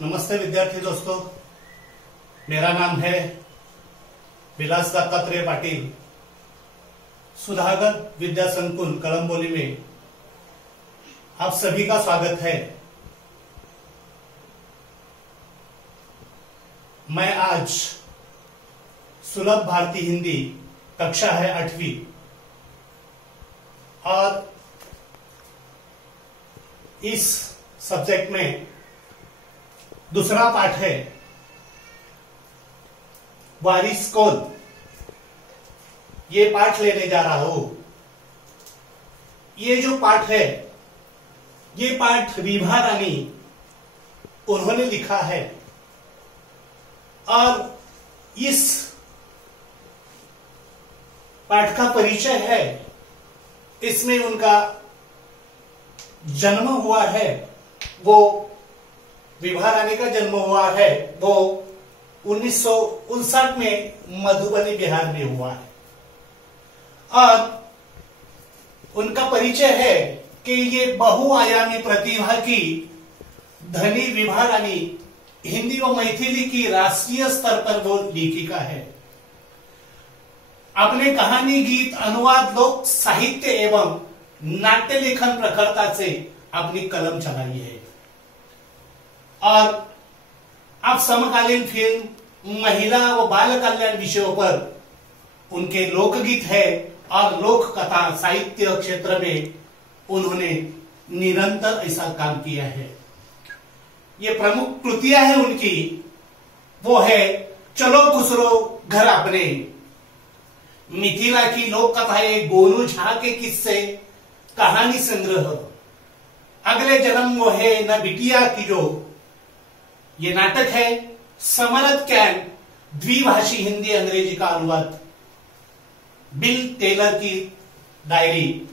नमस्ते विद्यार्थी दोस्तों, मेरा नाम है विलास दत्तात्रेय पाटिल। सुधागर विद्या संकुल कलम्बोली में आप सभी का स्वागत है। मैं आज सुलभ भारती हिंदी कक्षा है 8वीं और इस सब्जेक्ट में दूसरा पाठ है वारिस कौन। ये पाठ लेने जा रहा हूं। ये जो पाठ है, ये पाठ विभा रानी उन्होंने लिखा है और इस पाठ का परिचय है। इसमें उनका जन्म हुआ है, वो विभा रानी का जन्म हुआ है, वो 1959 में मधुबनी बिहार में हुआ है। और उनका परिचय है कि ये बहुआयामी प्रतिभा की धनी विभा रानी हिंदी और मैथिली की राष्ट्रीय स्तर पर वो लेखिका है। अपने कहानी, गीत, अनुवाद, लोक साहित्य एवं नाट्य लेखन प्रखरता से अपनी कलम चलाई है। और अब समकालीन फिल्म, महिला व बाल कल्याण विषयों पर उनके लोकगीत है और लोक कथा साहित्य क्षेत्र में उन्होंने निरंतर ऐसा काम किया है। ये प्रमुख कृतियां हैं उनकी, वो है चलो गुजरो घर अपने, मिथिला की लोक कथाएं, गोनू झा के किस्से, कहानी संग्रह, अगले जन्म वो है न बिटिया की जो, ये नाटक है, समरथ कैन द्विभाषी हिंदी अंग्रेजी का अनुवाद, बिल टेलर की डायरी,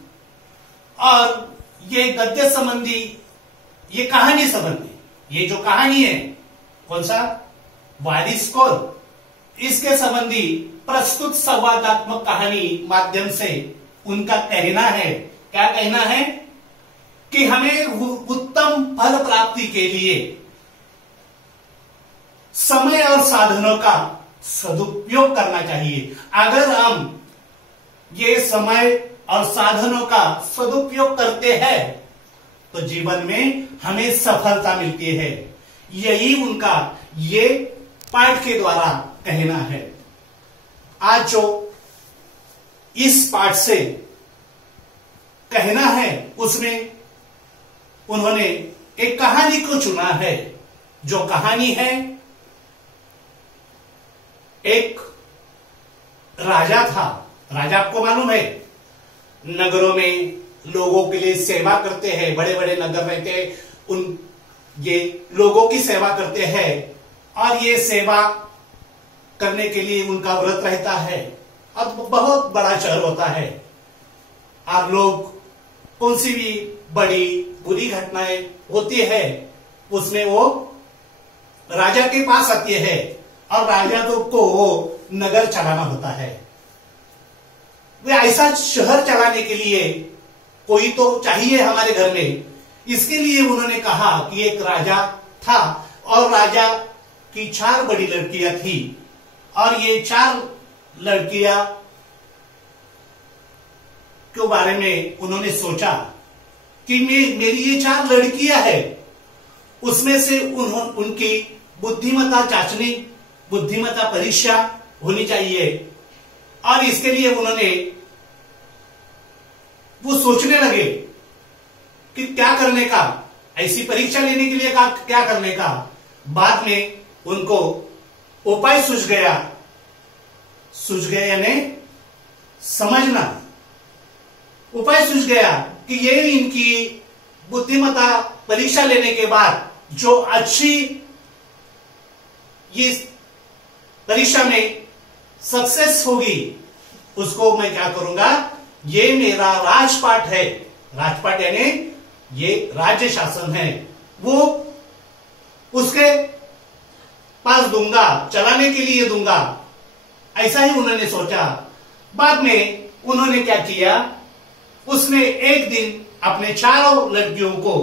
और ये गद्य संबंधी, ये कहानी संबंधी, ये जो कहानी है, कौन सा, वारिस कौन, इसके संबंधी प्रस्तुत संवादात्मक कहानी माध्यम से उनका कहना है, क्या कहना है कि हमें उत्तम फल प्राप्ति के लिए समय और साधनों का सदुपयोग करना चाहिए। अगर हम ये समय और साधनों का सदुपयोग करते हैं तो जीवन में हमें सफलता मिलती है। यही उनका ये पाठ के द्वारा कहना है। आज जो इस पाठ से कहना है उसमें उन्होंने एक कहानी को चुना है। जो कहानी है, एक राजा था। राजा आपको मालूम है, नगरों में लोगों के लिए सेवा करते हैं, बड़े बड़े नगर रहते हैं, उन ये लोगों की सेवा करते हैं और ये सेवा करने के लिए उनका व्रत रहता है। अब बहुत बड़ा शहर होता है और लोग कौन सी भी बड़ी बुरी घटनाएं होती है उसमें वो राजा के पास आती है और राजा तो को वो नगर चलाना होता है। वे ऐसा शहर चलाने के लिए कोई तो चाहिए हमारे घर में। इसके लिए उन्होंने कहा कि एक राजा था और राजा की 4 बड़ी लड़कियां थी और ये 4 लड़कियां के बारे में उन्होंने सोचा कि मेरी ये 4 लड़कियां हैं, उसमें से उनकी बुद्धिमत्ता जांचनी, बुद्धिमत्ता परीक्षा होनी चाहिए। और इसके लिए उन्होंने वो सोचने लगे कि क्या करने का, ऐसी परीक्षा लेने के लिए क्या करने का। बाद में उनको उपाय सूझ गया यानी समझना, उपाय सूझ गया कि ये इनकी बुद्धिमत्ता परीक्षा लेने के बाद जो अच्छी ये परीक्षा में सक्सेस होगी उसको मैं क्या करूंगा, ये मेरा राजपाट है। राजपाट यानी ये राज्य शासन है, वो उसके पास दूंगा, चलाने के लिए दूंगा। ऐसा ही उन्होंने सोचा। बाद में उन्होंने क्या किया, उसने एक दिन अपने 4 लड़कियों को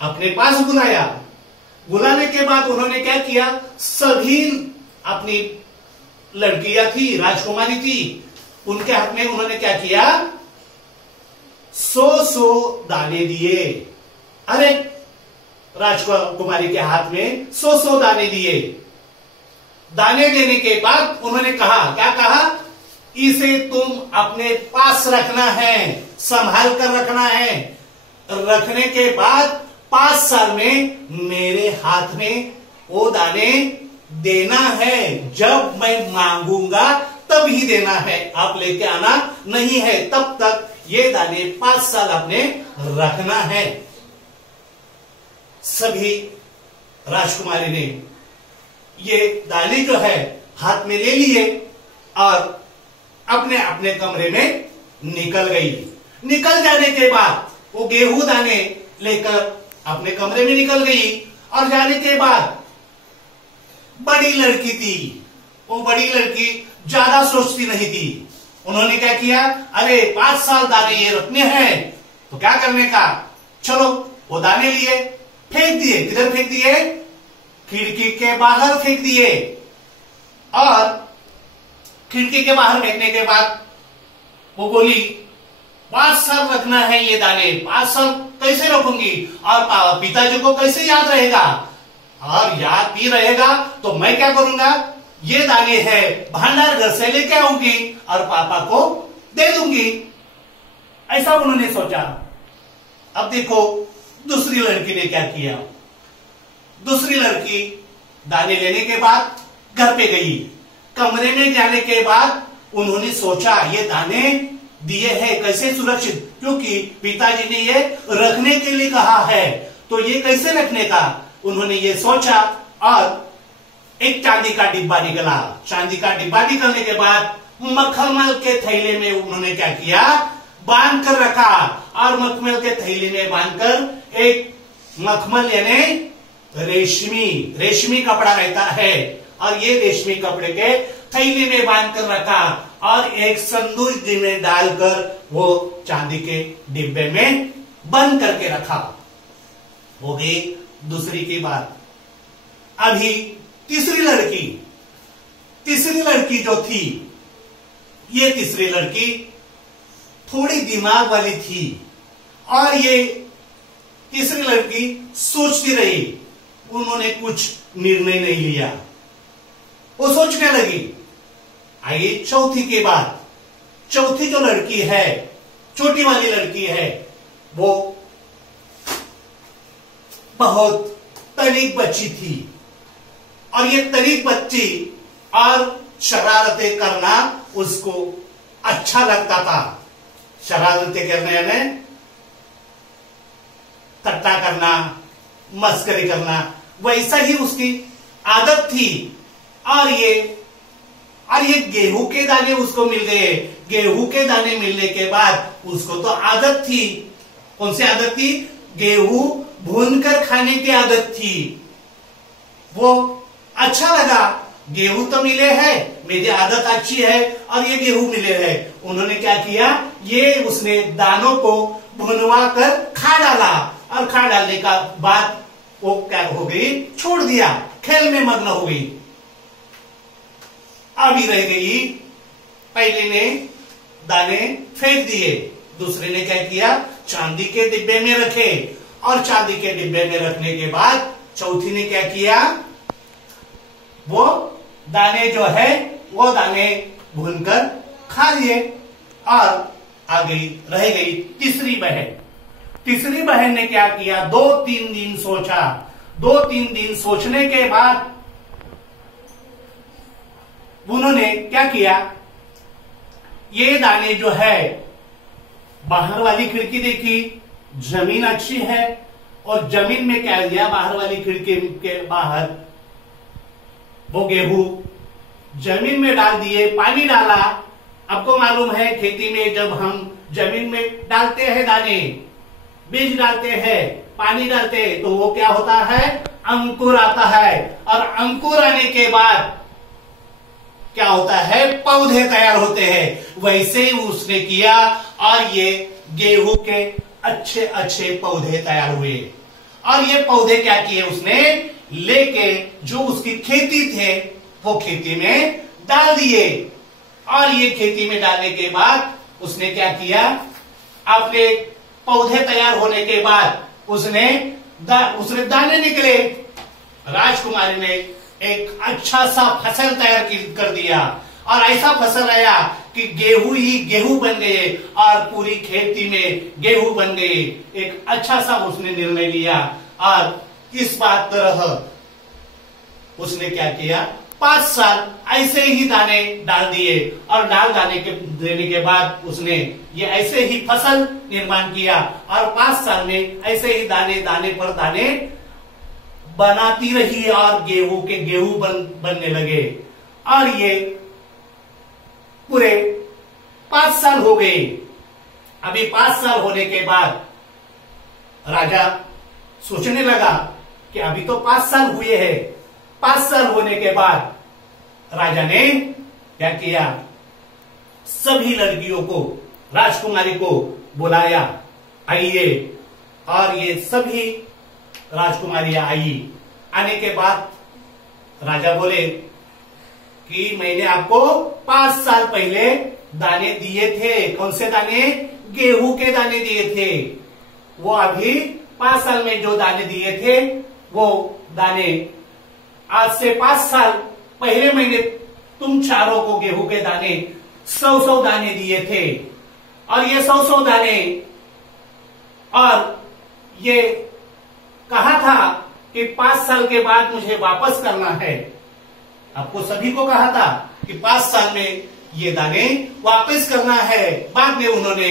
अपने पास बुलाया। बुलाने के बाद उन्होंने क्या किया, सभी अपनी लड़कियां थी, राजकुमारी थी, उनके हाथ में उन्होंने क्या किया, 100 दाने दिए। अरे राजकुमारी के हाथ में 100 दाने दिए। दाने देने के बाद उन्होंने कहा, क्या कहा, इसे तुम अपने पास रखना है, संभाल कर रखना है। रखने के बाद 5 साल में मेरे हाथ में वो दाने देना है, जब मैं मांगूंगा तब ही देना है, आप लेके आना नहीं है, तब तक ये दाने 5 साल आपने रखना है। सभी राजकुमारी ने ये दाने जो है हाथ में ले लिए और अपने अपने कमरे में निकल गई। निकल जाने के बाद वो गेहूं दाने लेकर अपने कमरे में निकल गई और जाने के बाद बड़ी लड़की थी, वो बड़ी लड़की ज्यादा सोचती नहीं थी। उन्होंने क्या किया, अरे 5 साल दाने ये रखने हैं तो क्या करने का, चलो वो दाने लिए, फेंक दिए। किधर फेंक दिए, खिड़की के बाहर फेंक दिए। और खिड़की के बाहर फेंकने के बाद वो बोली, 5 साल रखना है ये दाने, 5 साल कैसे रखूंगी, और पिताजी को कैसे याद रहेगा, और याद भी रहेगा तो मैं क्या करूंगा, ये दाने है भंडार घर से लेके आऊंगी और पापा को दे दूंगी। ऐसा उन्होंने सोचा। अब देखो दूसरी लड़की ने क्या किया। दूसरी लड़की दाने लेने के बाद घर पे गई। कमरे में जाने के बाद उन्होंने सोचा, ये दाने दिए हैं कैसे सुरक्षित, क्योंकि पिताजी ने ये रखने के लिए कहा है, तो ये कैसे रखने का, उन्होंने ये सोचा। और एक चांदी का डिब्बा निकला। चांदी का डिब्बा निकलने के बाद मखमल के थैले में उन्होंने क्या किया, बांध कर रखा। और मखमल के थैले में बांधकर एक मखमल यानी रेशमी कपड़ा रहता है, और ये रेशमी कपड़े के थैले में बांध कर रखा और एक संदूक में डालकर वो चांदी के डिब्बे में बंद करके रखा। हो गई दूसरी की बात। अभी तीसरी लड़की जो थी, ये तीसरी लड़की थोड़ी दिमाग वाली थी, और ये तीसरी लड़की सोचती रही। उन्होंने कुछ निर्णय नहीं लिया, वो सोचने लगी। आइए चौथी के बाद। चौथी जो लड़की है, छोटी वाली लड़की है, वो बहुत तरीक बच्ची थी, और ये तरीक बच्ची और शरारतें करना उसको अच्छा लगता था। शरारतें करने यानी टट्टा करना, मस्करी करना, वैसा ही उसकी आदत थी। और ये गेहूं के दाने उसको मिल गए। गेहूं के दाने मिलने के बाद उसको तो आदत थी। कौन सी आदत थी, गेहूं भूनकर खाने की आदत थी। वो अच्छा लगा, गेहूं तो मिले हैं, मेरी आदत अच्छी है और ये गेहूं मिले हैं। उन्होंने क्या किया, ये उसने दानों को भुनवा कर खा डाला, और खा डालने का बाद वो क्या हो गई, छोड़ दिया, खेल में मग्न हो गई। अभी रह गई, पहले ने दाने फेंक दिए, दूसरे ने क्या किया, चांदी के डिब्बे में रखे, और चांदी के डिब्बे में रखने के बाद चौथी ने क्या किया, वो दाने जो है वो दाने भूनकर खा लिए। और आ गई, रह गई तीसरी बहन। तीसरी बहन ने क्या किया, 2-3 दिन सोचा। 2-3 दिन सोचने के बाद उन्होंने क्या किया, ये दाने जो है, बाहर वाली खिड़की देखी, जमीन अच्छी है, और जमीन में क्या दिया, बाहर वाली खिड़की के बाहर वो गेहूं जमीन में डाल दिए, पानी डाला। आपको मालूम है खेती में जब हम जमीन में डालते हैं दाने, बीज डालते हैं, पानी डालते हैं, तो वो क्या होता है, अंकुर आता है, और अंकुर आने के बाद क्या होता है, पौधे तैयार होते हैं। वैसे ही उसने किया, और ये गेहूं के अच्छे अच्छे पौधे तैयार हुए। और ये पौधे क्या किए उसने, लेके जो उसकी खेती थे वो खेती में डाल दिए। और ये खेती में डालने के बाद उसने क्या किया, अपने पौधे तैयार होने के बाद उसने दाने निकले। राजकुमारी ने एक अच्छा सा फसल तैयार कर दिया और ऐसा फसल आया कि गेहूं ही गेहूं बन गए और पूरी खेती में गेहूं बन गए। एक अच्छा सा उसने निर्णय लिया और इस बात तरह उसने क्या किया, 5 साल ऐसे ही दाने डाल दिए और देने के बाद उसने ये ऐसे ही फसल निर्माण किया और 5 साल में ऐसे ही दाने पर दाने बनाती रही और गेहूं बनने लगे। और ये पूरे 5 साल हो गए। अभी 5 साल होने के बाद राजा सोचने लगा कि अभी तो 5 साल हुए हैं। 5 साल होने के बाद राजा ने क्या किया, सभी लड़कियों को, राजकुमारी को बुलाया, आइए। और ये सभी राजकुमारियां आई। आने के बाद राजा बोले कि मैंने आपको 5 साल पहले दाने दिए थे। कौन से दाने? गेहूं के दाने दिए थे। वो अभी 5 साल में जो दाने दिए थे वो दाने आज से 5 साल पहले मैंने तुम चारों को गेहूं के दाने 100 दाने दिए थे। और ये 100 दाने, और ये कहा था कि 5 साल के बाद मुझे वापस करना है। आपको सभी को कहा था कि 5 साल में ये दाने वापस करना है। बाद में उन्होंने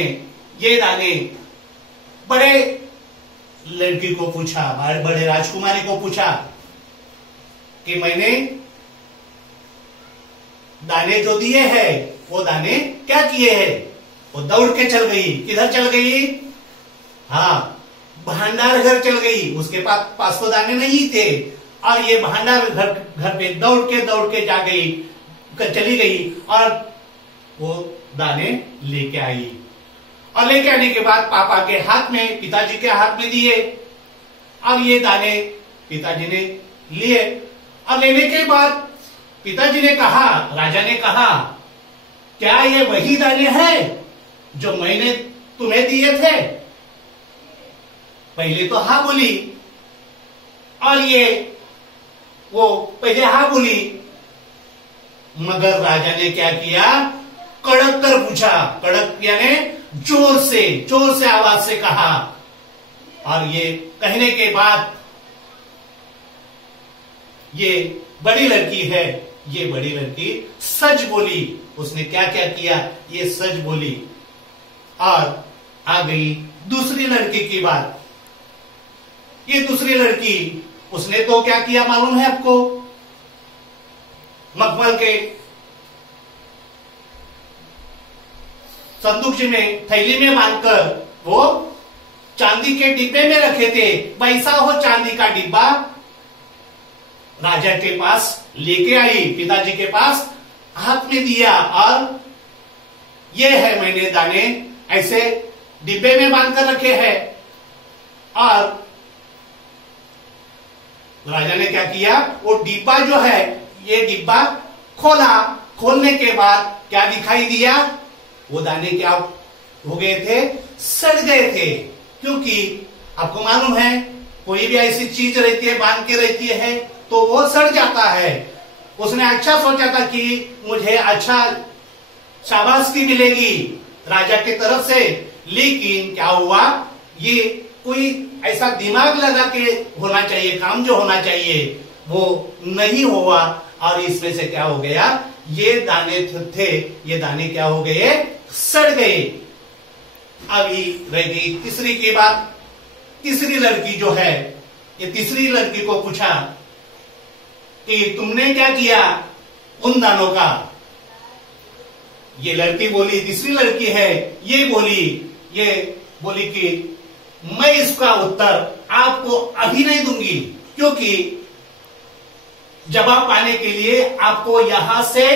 ये दाने बड़े लड़की को पूछा, बड़े राजकुमारी को पूछा कि मैंने दाने जो दिए हैं वो दाने क्या किए हैं? वो दौड़ के चल गई। किधर चल गई? हाँ, भंडार घर चल गई। उसके पास तो दाने नहीं थे और ये भंडार घर पे दौड़ के जा गई, चली गई और वो दाने लेके आई। और लेके आने के बाद पापा के हाथ में, पिताजी के हाथ में दिए और ये दाने पिताजी ने लिए। और लेने के बाद पिताजी ने कहा, राजा ने कहा, क्या ये वही दाने हैं जो मैंने तुम्हें दिए थे? पहले तो हाँ बोली। और ये वो पहले हाँ बोली, मगर राजा ने क्या किया, कड़क कर पूछा। कड़क यानी जोर से आवाज से कहा। और ये कहने के बाद ये बड़ी लड़की है, ये बड़ी लड़की सच बोली। उसने क्या क्या किया, ये सच बोली। और आ गई दूसरी लड़की की बात। ये दूसरी लड़की, उसने तो क्या किया मालूम है आपको? मखमल के संदूक जी में, थैली में बांधकर वो चांदी के डिब्बे में रखे थे। वैसा हो चांदी का डिब्बा राजा के पास लेके आई, पिताजी के पास हाथ में दिया। और ये है मैंने दाने ऐसे डिब्बे में बांधकर रखे हैं। और राजा ने क्या किया, वो डिब्बा जो है, ये डिब्बा खोला। खोलने के बाद क्या दिखाई दिया, वो दाने क्या हो गए थे, सड़ गए थे। क्योंकि आपको मालूम है कोई भी ऐसी चीज रहती है, बांध के रहती है तो वो सड़ जाता है। उसने अच्छा सोचा था कि मुझे अच्छा शाबाशी मिलेगी राजा की तरफ से, लेकिन क्या हुआ, ये कोई ऐसा दिमाग लगा के होना चाहिए, काम जो होना चाहिए वो नहीं हुआ। और इसमें से क्या हो गया, ये दाने थे, ये दाने क्या हो गए, सड़ गए। अभी रह गई तीसरी की बात। तीसरी लड़की जो है, ये तीसरी लड़की को पूछा कि तुमने क्या किया उन दानों का? ये लड़की बोली, तीसरी लड़की है, ये बोली कि मैं इसका उत्तर आपको अभी नहीं दूंगी, क्योंकि जवाब पाने के लिए आपको यहां से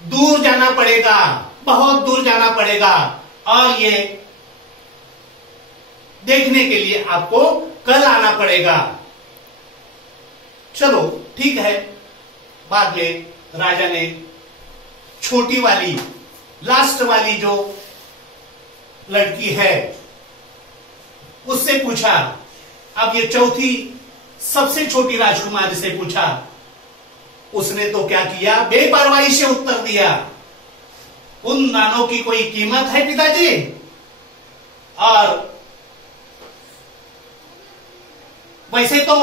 दूर जाना पड़ेगा, बहुत दूर जाना पड़ेगा। और ये देखने के लिए आपको कल आना पड़ेगा। चलो ठीक है। बाद में राजा ने छोटी वाली, लास्ट वाली जो लड़की है उससे पूछा। अब ये चौथी सबसे छोटी राजकुमारी से पूछा। उसने तो क्या किया, बेपरवाही से उत्तर दिया, उन दानों की कोई कीमत है पिताजी? और वैसे तो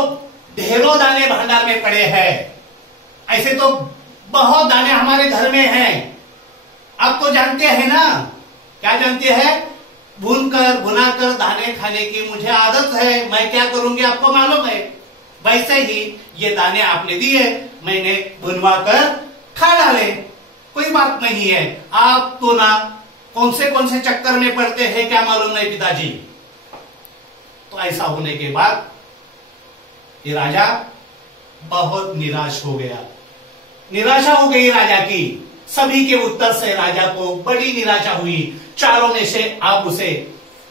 ढेरों दाने भंडार में पड़े हैं, ऐसे तो बहुत दाने हमारे घर में हैं। आप तो जानते हैं ना, क्या जानते हैं? भूनकर भुनाकर दाने खाने की मुझे आदत है, मैं क्या करूंगी आपको मालूम है। वैसे ही ये दाने आपने दिए, मैंने भुनवा कर खा डाले, कोई बात नहीं है। आप तो ना कौन से चक्कर में पड़ते हैं क्या मालूम नहीं पिताजी। तो ऐसा होने के बाद ये राजा बहुत निराश हो गया, निराशा हो गई राजा की। सभी के उत्तर से राजा को बड़ी निराशा हुई। चारों में से अब उसे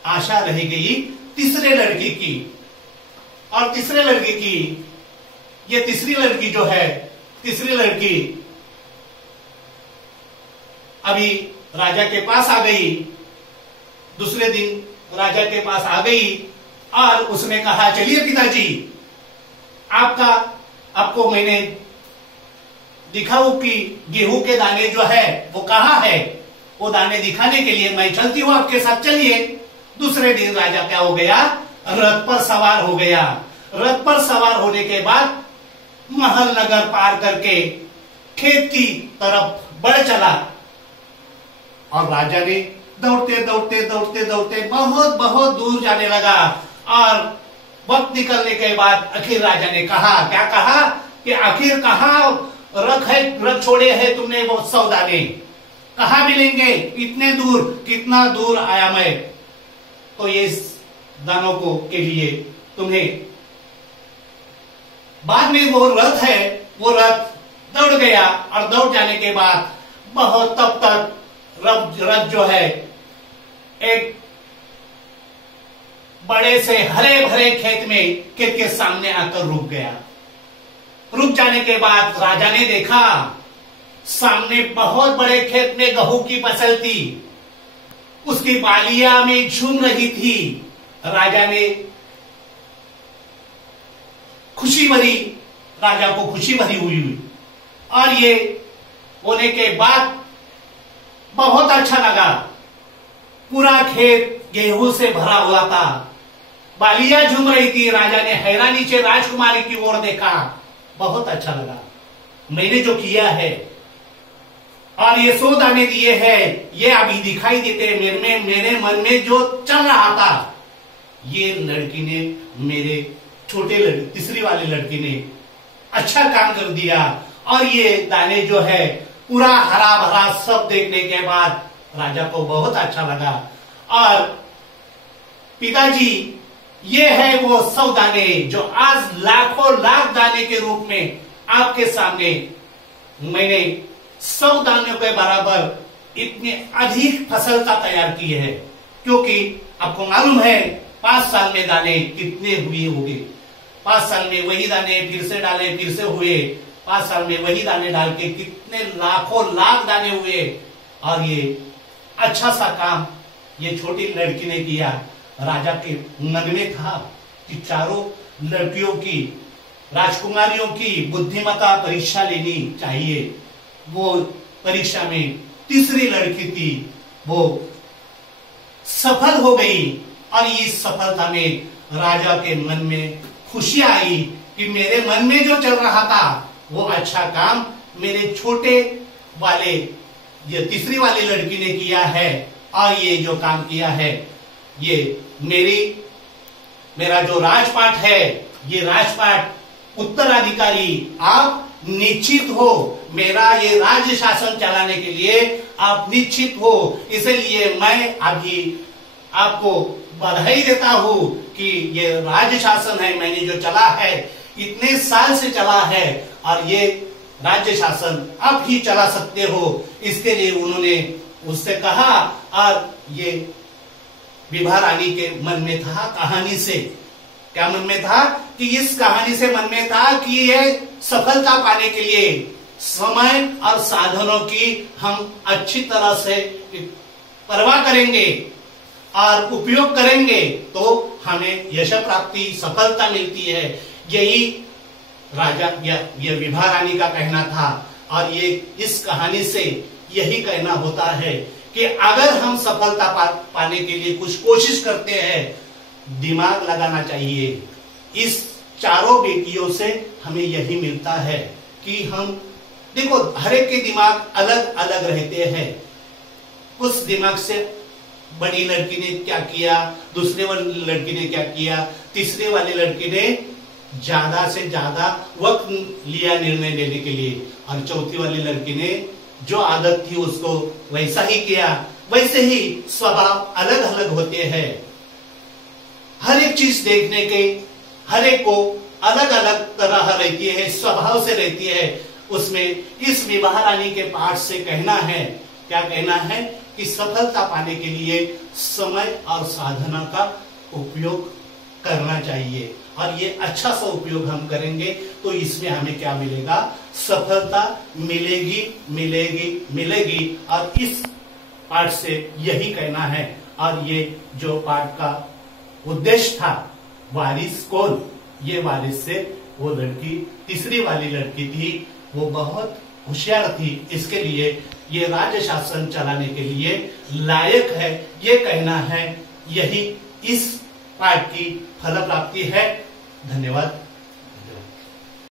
आशा रह गई तीसरे लड़की की। और तीसरे लड़की की, ये तीसरी लड़की जो है, तीसरी लड़की अभी राजा के पास आ गई। दूसरे दिन राजा के पास आ गई और उसने कहा, चलिए पिताजी, आपको मैंने दिखाऊं कि गेहूं के दाने जो है वो कहां है, वो दाने दिखाने के लिए मैं चलती हूं आपके साथ, चलिए। दूसरे दिन राजा क्या हो गया, रथ पर सवार हो गया। रथ पर सवार होने के बाद महल नगर पार करके खेत की तरफ बढ़ चला। और राजा ने दौड़ते दौड़ते दौड़ते दौड़ते बहुत बहुत दूर जाने लगा। और वक्त निकलने के बाद आखिर राजा ने कहा, क्या कहा कि आखिर कहां रथ छोड़े हैं तुमने वो 100 दाने, कहां मिलेंगे इतने दूर, कितना दूर आया मैं, तो ये दानों को के लिए तुम्हें। बाद में वो रथ है, वो रथ दौड़ गया और दौड़ जाने के बाद बहुत तब तक रथ जो है एक बड़े से हरे भरे खेत के सामने आकर रुक गया। रुक जाने के बाद राजा ने देखा सामने बहुत बड़े खेत में गेहूं की फसल थी, उसकी बालियां में झूम रही थी। राजा ने राजा को खुशी भरी हुई और ये होने के बाद बहुत अच्छा लगा। पूरा खेत गेहूं से भरा हुआ था, बालियां झूम रही थी। राजा ने हैरानी से राजकुमारी की ओर देखा, बहुत अच्छा लगा मैंने जो किया है, और ये 100 दाने दिए हैं, ये अभी दिखाई देते मेरे मन में जो चल रहा था, ये लड़की ने, मेरे तीसरी वाली लड़की ने अच्छा काम कर दिया। और ये दाने जो है पूरा हरा भरा सब देखने के बाद राजा को बहुत अच्छा लगा। और पिताजी, ये है वो 100 दाने जो आज लाखों लाख दाने के रूप में आपके सामने मैंने 100 दानों के बराबर इतने अधिक फसल का तैयार किए हैं। क्योंकि आपको मालूम है 5 साल में दाने कितने हुए होंगे। 5 साल में वही दाने फिर से डाले, फिर से हुए। 5 साल में वही दाने डाल के कितने लाखों लाख दाने हुए। और ये अच्छा सा काम ये छोटी लड़की ने किया। राजा के मन में था कि चारों लड़कियों की, राजकुमारियों की बुद्धिमत्ता परीक्षा लेनी चाहिए। वो परीक्षा में तीसरी लड़की थी, वो सफल हो गई। और इस सफलता में राजा के मन में खुशी आई कि मेरे मन में जो चल रहा था वो अच्छा काम मेरे छोटे वाले, ये तीसरी वाली लड़की ने किया है। और ये जो काम किया है, ये मेरा जो राजपाट है, ये राजपाट उत्तराधिकारी आप निश्चित हो। मेरा ये राज्य शासन चलाने के लिए आप निश्चित हो। इसलिए मैं अभी आपको बधाई देता हूं कि ये राज्य शासन है, मैंने जो चला है, इतने साल से चला है, और ये राज्य शासन आप ही चला सकते हो। इसके लिए उन्होंने उससे कहा। और ये विभा रानी के मन में था कहानी से, क्या मन में था कि इस कहानी से मन में था कि ये सफलता पाने के लिए समय और साधनों की हम अच्छी तरह से परवाह करेंगे और उपयोग करेंगे तो हमें यश प्राप्ति, सफलता मिलती है। यही राजा या ये विभा रानी का कहना था और ये इस कहानी से यही कहना होता है कि अगर हम सफलता पाने के लिए कुछ कोशिश करते हैं, दिमाग लगाना चाहिए। इस चारों बेटियों से हमें यही मिलता है कि हम देखो, हर एक के दिमाग अलग अलग रहते हैं। उस दिमाग से बड़ी लड़की ने क्या किया, दूसरे वाली लड़की ने क्या किया, तीसरे वाली लड़की ने ज्यादा से ज्यादा वक्त लिया निर्णय लेने के लिए और चौथी वाली लड़की ने जो आदत थी उसको वैसा ही किया। वैसे ही स्वभाव अलग अलग होते हैं। हर एक चीज देखने के हर एक को अलग अलग तरह रहती है, स्वभाव से रहती है। उसमें इस विवाह रानी के पाठ से कहना है, क्या कहना है कि सफलता पाने के लिए समय और साधना का उपयोग करना चाहिए और ये अच्छा सा उपयोग हम करेंगे तो इसमें हमें क्या मिलेगा, सफलता मिलेगी मिलेगी मिलेगी। और इस पाठ से यही कहना है। और ये जो पाठ का उद्देश्य था, वारिस कौन, ये वारिस से वो लड़की, तीसरी वाली लड़की थी, वो बहुत होशियार थी, इसके लिए ये राज्य शासन चलाने के लिए लायक है, ये कहना है। यही इस पाठ की फल प्राप्ति है। धन्यवाद।